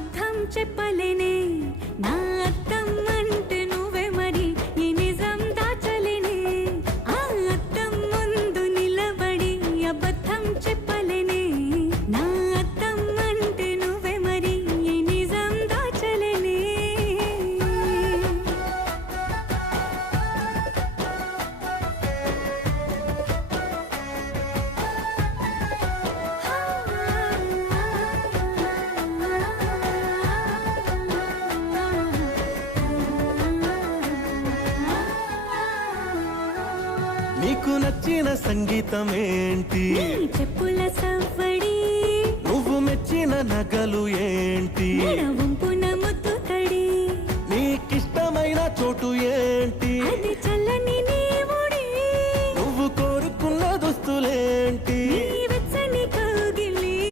అబద్ధం చెప్పలేనే నా అర్థం అంటే నువ్వే మరి ఈ నిజం దాచలేనే ఆ అర్థం ముందు నిలబడి అబద్ధం చెప్పలేనే నా అర్థం అంటే నువ్వే మరి ఈ నిజం దాచలేనే నీకు నచ్చిన సంగీతం ఏంటి? నీ చెప్పుల సవ్వ